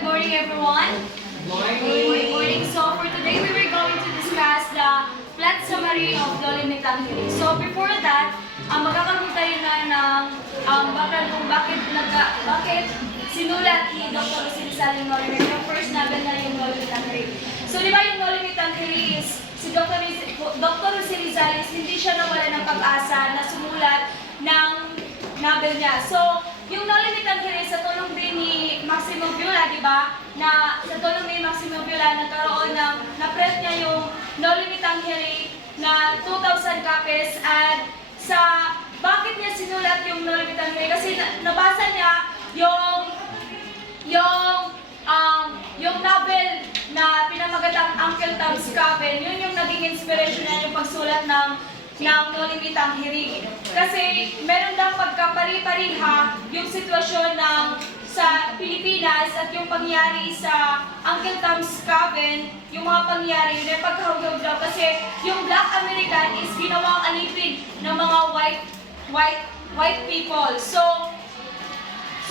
good morning everyone. Good morning. So for today we were going to discuss the plot summary of Dolomitang Hilly. So before that, magkakaroon tayo na ng background kung bakit sinulat ni Dr. Rosy Rizal yung Dolomitang, yung first novel na yung Dolomitang Hilly. So di ba yung Dolomitang Hilly is si Dr. Rosy Rizal is hindi siya nawala ng pag-asa na sumulat ng novel niya. So yung Dolomitang Hilly sa tulong din ni Maximo Viola, di ba? Na sa tulong ni Maximo Viola, nagkaroon ng na-print niya yung Dolomitang Hilly na 2,000 copies. At sa bakit niya sinulat yung Dolomitang Hilly? Kasi nabasa niya yung novel na pinamagatang Uncle Tom's Cabin. Yun yung naging inspiration niya yung pagsulat ng Dolomitang Hilly. Kasi meron daw pagkapari-pariha yung sitwasyon sa Pilipinas at yung pangyari sa Uncle Tom's Cabin, yung mga pangyari, yung pagkahugog daw. Kasi yung Black American is ginawang alipin ng mga white people. So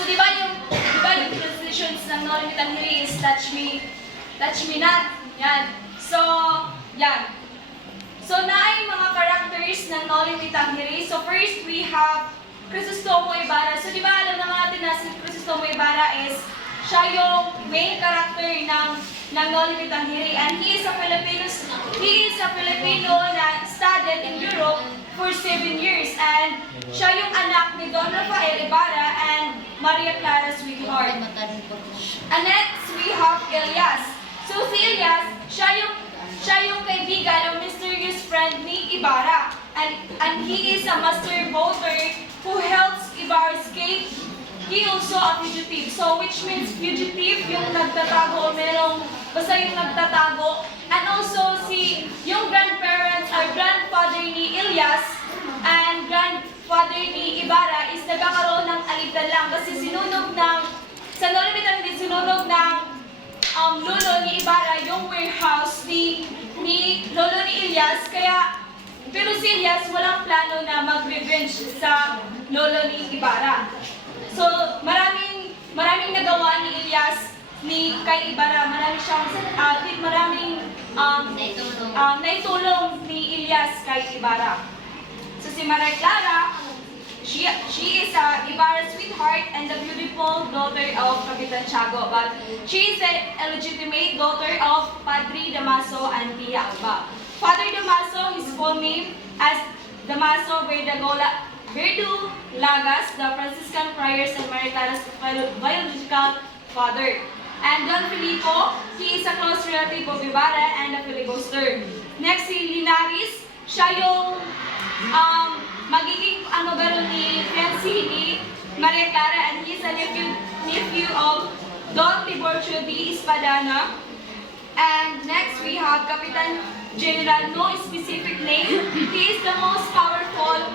di ba yung transitions ng Dolomitang Hilly is touch me not. Yan. So, yan. So, naay mga characters ng Dolomitang Hilly. So, first, we have Crisostomo Ibarra. So, di ba alam naman natin na si Crisostomo Ibarra is siya yung main character ng Dolomitang Hilly. And he is a Filipino na studied in Europe for 7 years. And siya yung anak ni Don Rafael Ibarra and Maria Clara Sweetheart. And next, we have Elias. So, si Elias, siya yung kaibigan o mysterious friend ni Ibarra. And he is a master boater who helps Ibarra escape. He also a fugitive. So, which means fugitive, yung nagtatago, basta yung nagtatago. And also, yung grandparents or grandfather ni Elias and grandfather ni Ibarra is nagkakaroon ng alitan lang. Kasi sa Dolomitang Hilly, sinunog ng lolo ni Ibarra yung warehouse ni lolo ni Elias. Pero si Elias walang plano na mag-revenge sa lolo ni Ibarra. So, maraming nagawa ni Elias kay Ibarra. Maraming naitulong ni Elias kay Ibarra. So, si Maria Clara, she is Ibarra's sweetheart and the beautiful daughter of Capitan Tiago. But she is a illegitimate daughter of Padre Damaso and Tia Alba. Father Damaso, his full name as Damaso Verdulagas, the Franciscan friars and Maria Clara's biological father. And Don Filipo, he is a close relative of Ibarra and a filibuster. Next, si Linares, siya yung magiging ni fiancé ni Maria Clara, and he is a nephew of Don Tiburcio de Espadana. And next, we have Capitan General, no specific name. He is the most powerful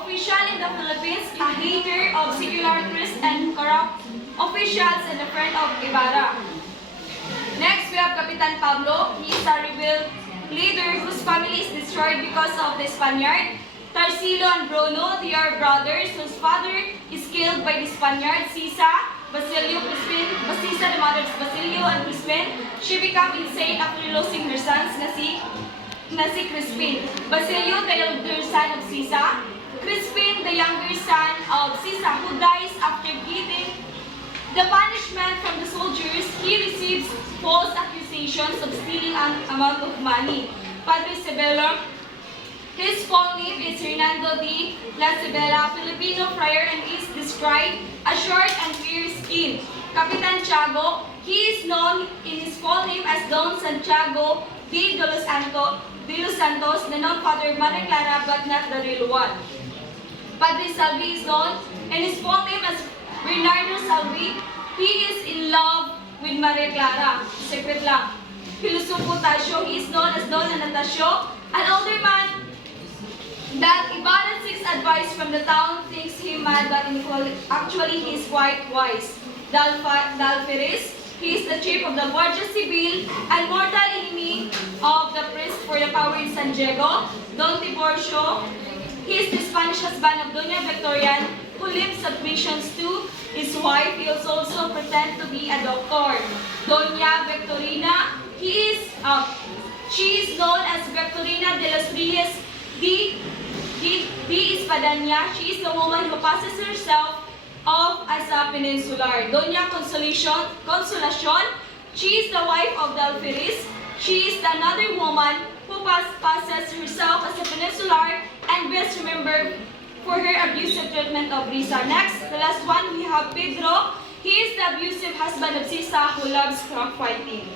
official in the Philippines, a hater of secularists and corrupt officials and a friend of Ibarra. Next, we have Capitan Pablo. He is a rebel leader whose family is destroyed because of the Spaniard. Tarsilo and Bruno, they are brothers whose father is killed by the Spaniard. Sisa, Basilio, Crispin, Basisa, the mother of Basilio and Crispin. She became insane after losing her sons na si Crispin. Basilio, the elder son of Sisa. Crispin, the younger son of Sisa, who dies after getting the punishment from the soldiers. He receives false accusations of stealing an amount of money. Padre Sebelo, his full name is Hernando de la Cebela, Filipino friar, and is described as short and clear-skinned. Capitan Tiago, he is known in his full name as Don Santiago de los Santos, the known father of Maria Clara, but not the real one. Padre Salvi is known in his full name as Bernardo Salvi. He is in love with Maria Clara. Secret lang. Filosopo Tasio, he is known as Don Anatasio, an older man that Ibarra seeks advice from the town, thinks him mad, but actually he is quite wise. Dalferis, he is the chief of the Guardia Civil and mortal enemy of the priest for the power in San Diego. Don Tiburcio, he is the Spanish husband of Doña Victorian, who lives submissions to his his wife, he also pretend to be a doctor. Doña Victorina, she is known as Victorina de los Reyes de Espadaña. She is the woman who passes herself off as a peninsular. Doña Consolacion, she is the wife of the Alferez. She is another woman who passes herself as a peninsular and best remembered for her abusive treatment of Risa. Next, the last one, we have Pedro. He is the abusive husband of Sisa who loves cockfighting.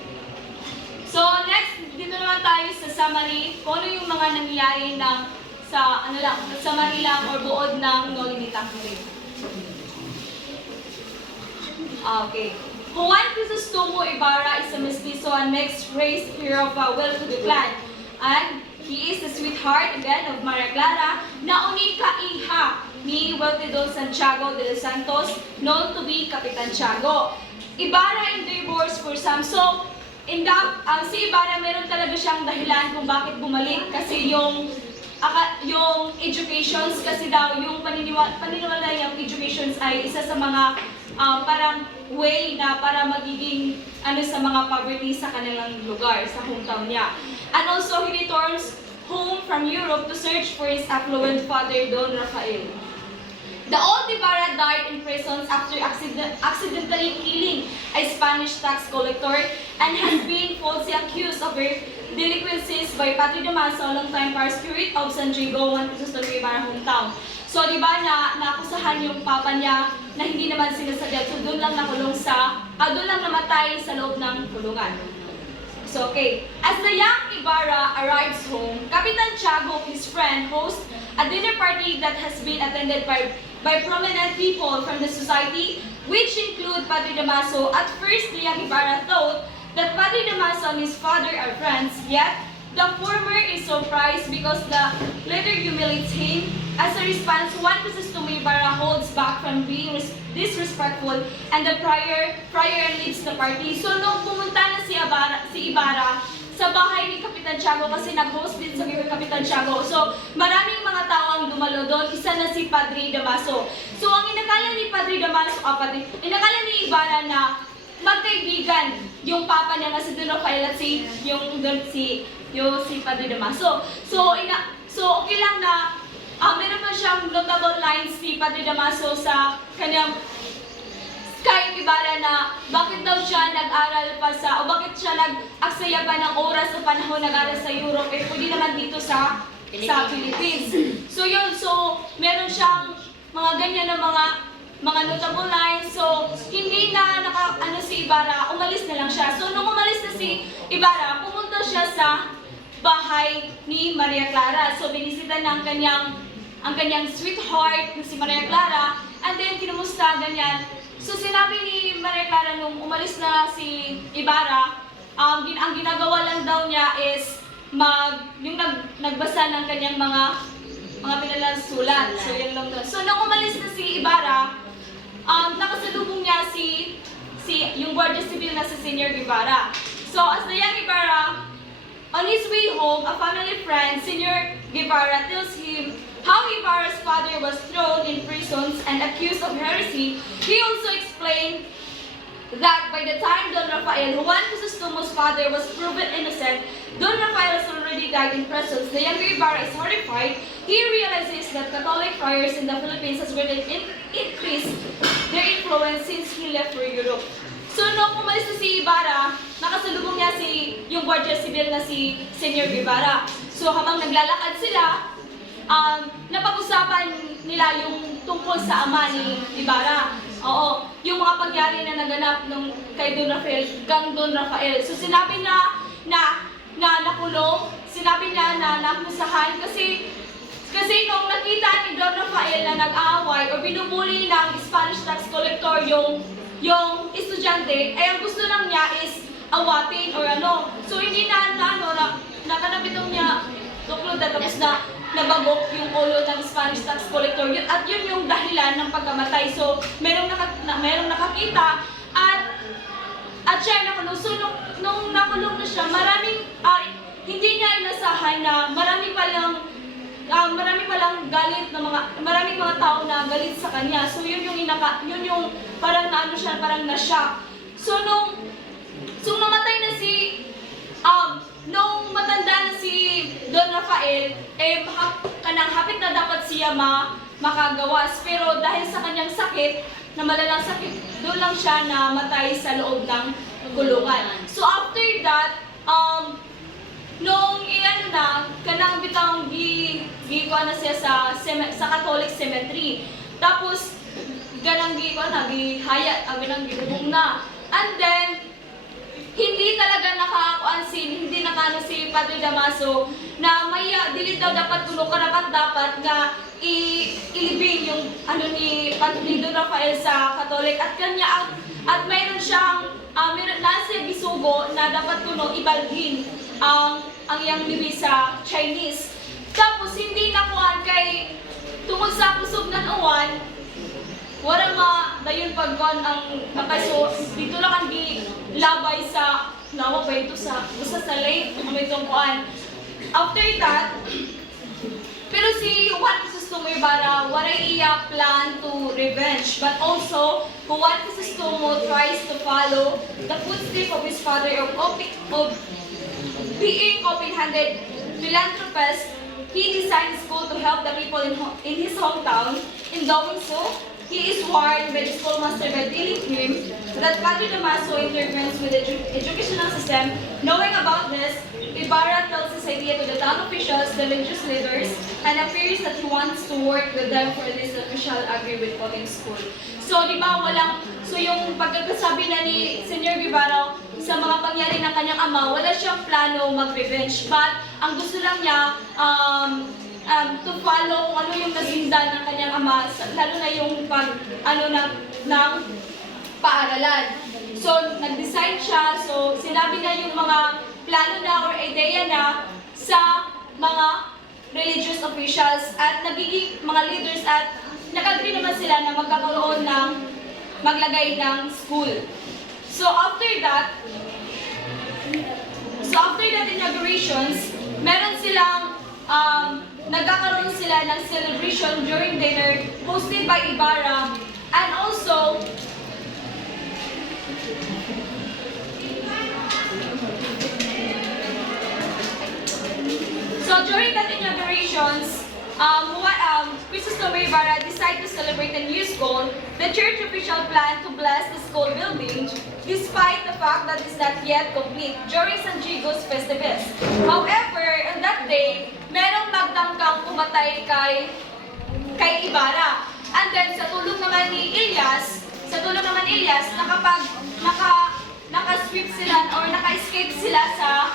So next, dito naman tayo sa summary kung ano yung mga nangyayari summary lang or buod ng Noli Me Tangere. Okay. Juan Crisostomo Ibarra is a mestizo and mixed race hero of a well-to-do clan. And he is the sweetheart, again, of Maria Clara, na unika iha ni wealthy Don Santiago de los Santos, known to be Kapitan Tiago. Ibarra endures for some. So, si Ibarra, meron talaga siyang dahilan kung bakit bumalik. Kasi yung educations, kasi daw, yung paniniwala niyang educations ay isa sa mga parang way na para magiging sa mga poverty sa kanilang lugar, sa hometown niya. And also, he returns home from Europe to search for his affluent father, Don Rafael. The old Ibarra died in prison after accidentally killing a Spanish tax collector and has been falsely accused of her delinquencies by Padre Damaso, a long-time parish curate of San Diego, Juan Crisostomo Ibarra hometown. So, di ba, nakusahan yung papa niya na hindi naman sinasadya. So, doon lang namatay sa loob ng kulungan. So, okay. As the young Ibarra arrives home, Kapitan Tiago, his friend, hosts a dinner party that has been attended by prominent people from the society, which include Padre Damaso. At first, the young Ibarra thought that Padre Damaso and his father are friends, yet the former is surprised because the latter humiliates him. As a response, Juan Crisostomo Ibarra holds back from being disrespectful and the prior leaves the party. So nung pumunta na si Ibarra sa bahay ni Kapitan Tiago, kasi nag-host din sa Kapitan Tiago. So maraming mga tao ang dumalo doon, isa na si Padre Damaso. So ang inakala ni Padre Damaso, inakala ni Ibarra na magkaibigan yung papa niya na si Don Rafael at si Padre Damaso. So okay lang na meron pa siyang notable lines ni Padre Damaso sa kanyang kay Ibarra na bakit daw siya nag-aral pa o bakit siya nag-aksaya pa ng oras o panahon nag-aral sa Europe, pwede naman dito sa Philippines. So yun, meron siyang mga ganyan na mga notable lines. So, hindi na si Ibarra, umalis na lang siya. So, nung umalis na si Ibarra, pumunta siya sa bahay ni Maria Clara. So, binisita ng ang kanyang sweetheart na si Maria Clara, and then kinumusta, ganyan. So, sinabi ni Maria Clara nung umalis na si Ibarra, ang ginagawa lang daw niya is nagbasa ng kanyang mga pinalang sulat. So, yan lang daw. So, nung umalis na si Ibarra, nakasalubong niya yung Guardia Civil na si Senior Guevara. So, as the young Ibarra, on his way home, a family friend, Senior Guevara, tells him how Ibarra's father was thrown in prisons and accused of heresy. He also explained that by the time Don Rafael, Juan Crisostomo's father, was proven innocent, Don Rafael has already died in prisons. The younger Ibarra is horrified. He realizes that Catholic friars in the Philippines has really increased their influence since he left for Europe. So, nung umalis na si Ibarra, nakasalubong niya yung Guardia Civil na si Senior Guevara. So, habang naglalakad sila, napag-usapan nila yung tungkol sa ama ni Ibarra. Oo, yung mga pangyari na naganap kay Don Rafael, Don Rafael. So, sinabi na nakulong, sinabi niya na nakusahan kasi nung nakita ni Don Rafael na nag-aaway o binubuli ng Spanish tax collector yung estudyante, ay ang gusto lang niya is awatin or ano. So hindi nakanabitong niya tuklod at tapos na nabagok yung ulo ng Spanish tax collector. At yun yung dahilan ng pagkamatay. So merong nakakita at siya nakulong. So nung nakulong na siya, hindi niya inasahan na marami palang marami palang galit na maraming mga tao na galit sa kanya. So yun yung parang naano siya, parang na-shock. So nung namatay na nung matanda na si Don Rafael, kanang hapit na dapat siya makagawas. Pero dahil sa kanyang sakit, na malalang sakit, doon lang siya namatay sa loob ng kulungan. So after that, nung kanang bitang gikuha na siya sa Catholic Cemetery. Tapos, gihayat, gibubong na. And then, hindi talaga hindi nakano si Padre Damaso na dili daw dapat kuno dapat nga ilibing yung ni Padre Don Rafael sa Catholic at mayroon siyang nasa bisugo na dapat kuno ibalhin ang iyang liwi sa Chinese. Tapos hindi nakuan kay tungod sa kusog ng uwan, wala dayon pagkuan ang nakaso dito lang ang labay sa nawa pa ito sa lake may tungkuan. After that, pero si Juan Crisostomo Ibarra wala iya plan to revenge, but also Juan Crisostomo tries to follow the footsteps of his father of being open-handed philanthropist. He designed school to help the people in his hometown. In doing so, he is warned by the schoolmaster by telling him that Padre Damaso interferes with the educational system. Knowing about this, Ibarra tells his idea to the town officials, the religious leaders, and appears that he wants to work with them for this official agree with putting school. So, di ba, yung pagkakasabi na ni Senyor Ibarra sa mga pangyari ng kanyang ama, wala siyang plano mag-revenge, but ang gusto lang niya, to follow kung ano yung nasindan ng kanyang ama, lalo na yung ng paaralan. So, nag-decide siya, so sinabi na yung mga plano na or ideya na sa mga religious officials at nagiging mga leaders at nag-agree naman sila na magkakaroon ng maglagay ng school. So after that inaugurations, meron silang nagkakaroon sila ng celebration during dinner hosted by Ibarra, and also during that inaugurations, Crisostomo Ibarra decided to celebrate a new school. The church official planned to bless the school building, despite the fact that it's not yet complete during San Diego's Festivus. However, on that day, merong magtangkang pumatay kay Ibarra. And then sa tulong naman ni Elias, naka-sweep sila or naka-escape sila sa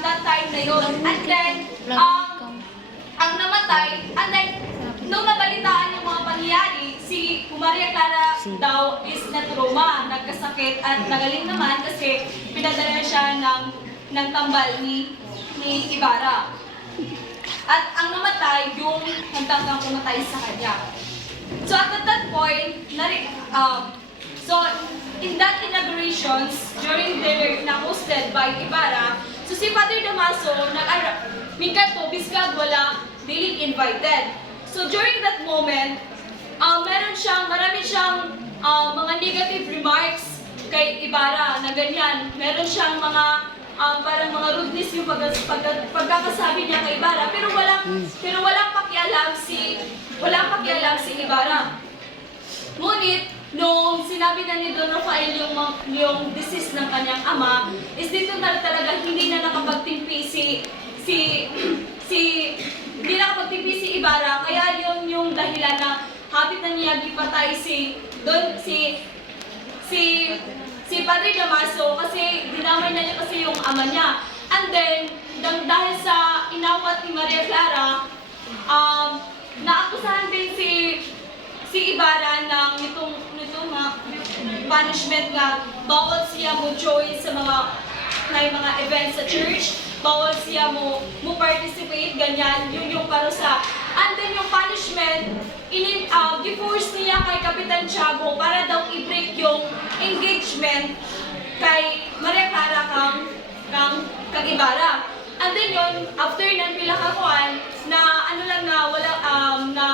that time na yun. And then, ang namatay, and then, nung nabalitaan yung mga pangyayari, si Maria Clara daw is na-trauma, nagkasakit at nagaling naman kasi pinadala siya ng tambal ni Ibarra. At ang namatay, yung hantanggang pumatay sa kanya. So at that point, in that inaugurations, during their na-hosted by Ibarra, so si Padre Damaso, mingkato, biskag wala, feeling invited. So during that moment, marami siyang mga negative remarks kay Ibarra na ganyan. Meron siyang mga parang mga rudeness yung pagkakasabi niya kay Ibarra, pero walang pakialam si Ibarra. Ngunit nung sinabi na ni Don Rafael yung deceased ng kanyang ama, is dito na talaga hindi na nakapagtimpi si Ibarra, kaya yun yung dahilan na hapit na niya gipatay si Padre Damaso kasi dinamay na niya kasi yung ama niya. And then, dahil sa inawat ni Maria Clara, naakusahan din si Ibarra ng nitong punishment nga bawal siya mo join sa mga events sa church, bawal siya mo participate, ganyan, yung parusa. And then yung punishment, gi-force niya kay Kapitan Tiago para daw i-break yung engagement kay Maria Clara kang Ibarra. And then yun, after ng pila ka kuan, na ano lang na wala, na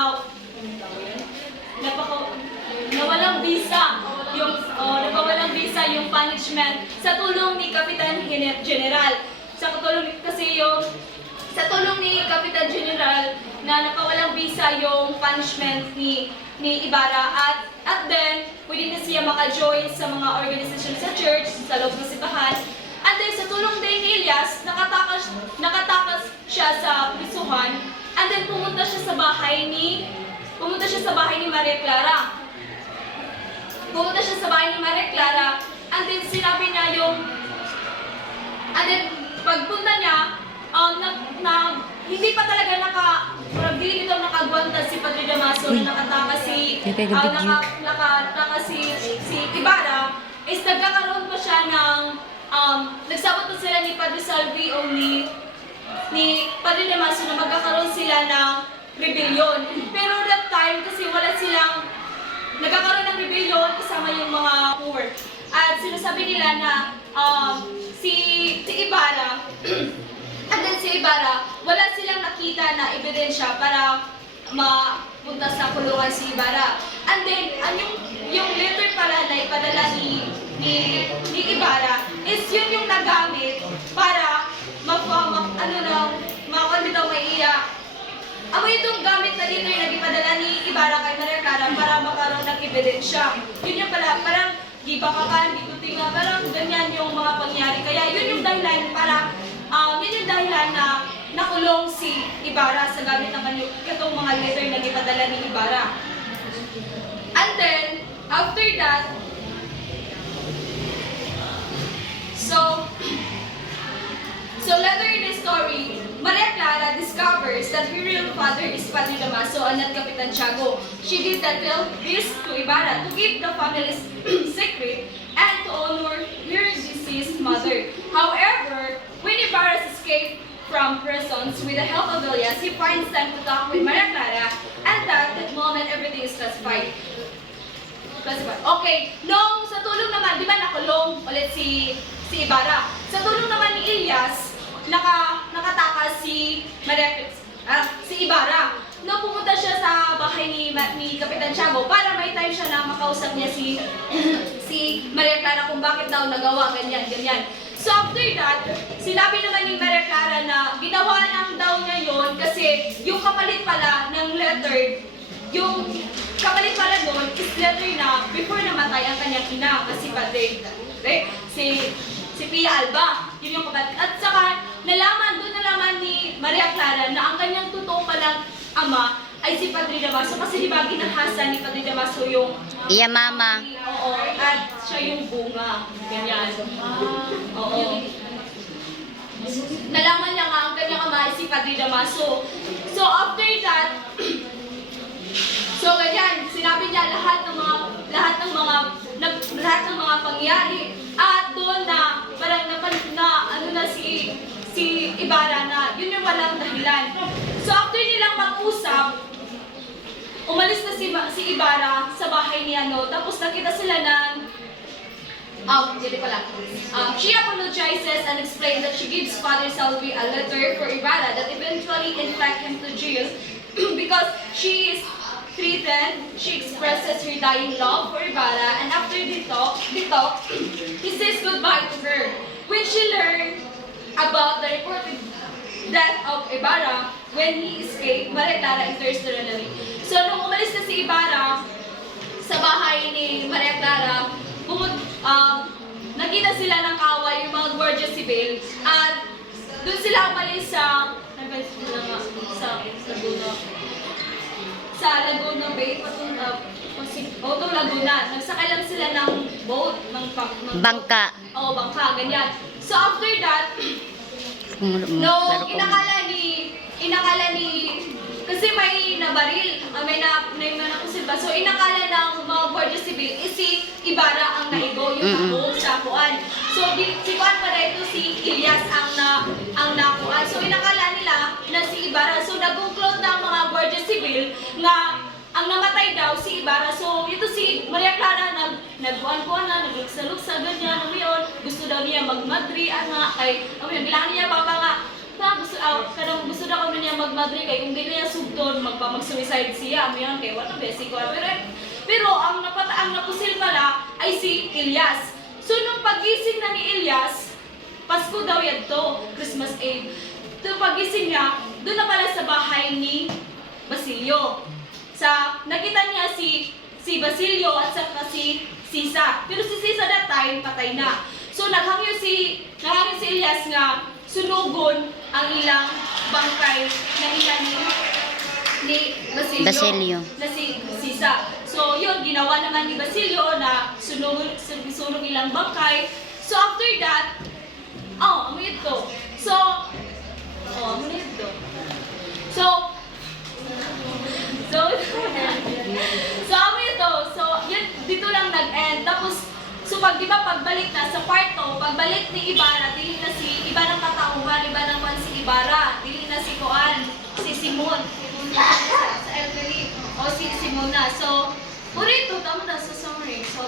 walang visa, nagwawalang visa yung punishment sa tulong ni Kapitan General. Sa tulong ni Kapitan General na nakawalang visa yung punishment ni Ibarra at then pwede na siya maka-join sa mga organisasyon sa church, sa loob ng simbahan. And then sa tulong din ni Elias, nakatakas siya sa prisuhan. And then pumunta siya sa bahay ni Maria Clara. And then sinabi niya and then pagpunta niya, hindi pa talaga hindi ito nakagwanta si Padre Damaso na nakataka si Ibarra, is nagkakaroon pa siya ng nagsabot na sila ni Padre Salvi o ni Padre Damaso na magkakaroon sila ng rebellion. Pero that time, kasi wala silang nagkakaroon ng rebellion kasama yung mga poor. At sinasabi nila na si Ibarra, and then si Ibarra, wala silang nakita na ebidensya para mapunta sa kulungan si Ibarra. And then, yung letter pala na ipadala ni Ibarra is yun yung nagamit para itong gamit na letter na ipadala ni Ibarra kay Maria Clara para magkaroon ng ebidensya. Yun yung pala, parang gipakakan, gitutinga, parang ganyan yung mga pangyari. Kaya yun yung dahilan na nakulong si Ibarra sa gamit ng itong mga letter na ipadala ni Ibarra. And then, after that, so later in the story, Maria Clara discovers that her real father is Padre Damaso and not Kapitan Tiago. She did that this to Ibarra to keep the family's secret and to honor her deceased mother. However, when Ibarra escaped from prisons with the help of Elias, he finds time to talk with Maria Clara, and at that moment everything is classified. Okay, sa tulong naman, di ba nakulong ulit si Ibarra? Sa tulong naman ni Elias, nakatakas si Ibarra. Pumunta siya sa bahay ni Kapitan Tiago para may time siya na makausap niya si Maria Clara kung bakit daw nagawa ganyan. So after that, sinabi naman ni Maria Clara na ginawa lang daw niya yon kasi yung kapalit pala ng letter, yung kapalit pala nun is letter na before namatay ang kanyang ina, kasi Padre, si Pia Alba, yun yung kapalit. At saka, doon nalaman ni Maria Clara na ang kanyang totoo palang ama ay si Padre Damaso, kasi di ba ginahasa ni Padre Damaso yung iya mama. Oo, at siya yung bunga. Ganyan. Oo. Nalaman niya nga ang kanyang ama ay si Padre Damaso. So after that, so ganyan, sinabi niya lahat ng mga pangyayari. At doon na parang si Ibarra na yun yung walang dahilan. So after nilang mag-usap, umalis na si Ibarra sa bahay ni tapos nakita sila she apologizes and explains that she gives Father Salvi a letter for Ibarra that eventually infect him to jail because she is threatened. She expresses her dying love for Ibarra, and after the talk, he says goodbye to her. When she learned about the reported death of Ibarra, when he escaped, Maria Clara enters the nunnery. So, nung umalis na si Ibarra sa bahay ni Maria Clara, nakita sila ng kaway yung mga Guardia Civil, at doon sila umalis sa Laguna Bay, Otong Laguna. Nagsakay lang sila ng boat, Bangka. Bangka, ganyan. So after that, inakala ni, kasi may nabaril, may nakusil ba? So inakala ng mga Guardia Civil, si Ibarra ang naigo, yung nakuha sa kuan. So si kuan pa ito, si Elias ang nakuha. So inakala nila na si Ibarra. So nag-conclude na ang mga Guardia Civil nga ang namatay daw si Ibarra. So ito si Maria Clara nagkuan-kuan na, nagluksa-luksa ganyan, gusto daw niya magmadri, kay, kailangan niya pa nga Kadang gusto na ko niya mag-Madrid kay kung di niya sugton mag-suicide siya amoy kay wala basic ko pero ang napusil pala ay si Elias. So nung pagising na ni Elias, Pasko daw yan to, Christmas Eve. Nung pagising niya, doon na pala sa bahay ni Basilio. Nakita niya si Basilio at saka si Sisa. Pero si Sisa that time, patay na. So naghangyo si Elias nga sunugon ang ilang bangkay na ilan ni Basilio. Na si Sisa. So yun, ginawa naman ni Basilio na sunog ilang bangkay. So after that, amoy ito. Amoy ito. So, amoy ito. So, yun, dito lang nag-end. Tapos, pagbalik na sa kwarto, pagbalik ni Ibarra, dili na si Ibarra ng katauhan, iba ng kwan si Ibarra, dili na si Koan, si Simon, sa elderly, o si Simona. So, purito, tama na sa summary. So,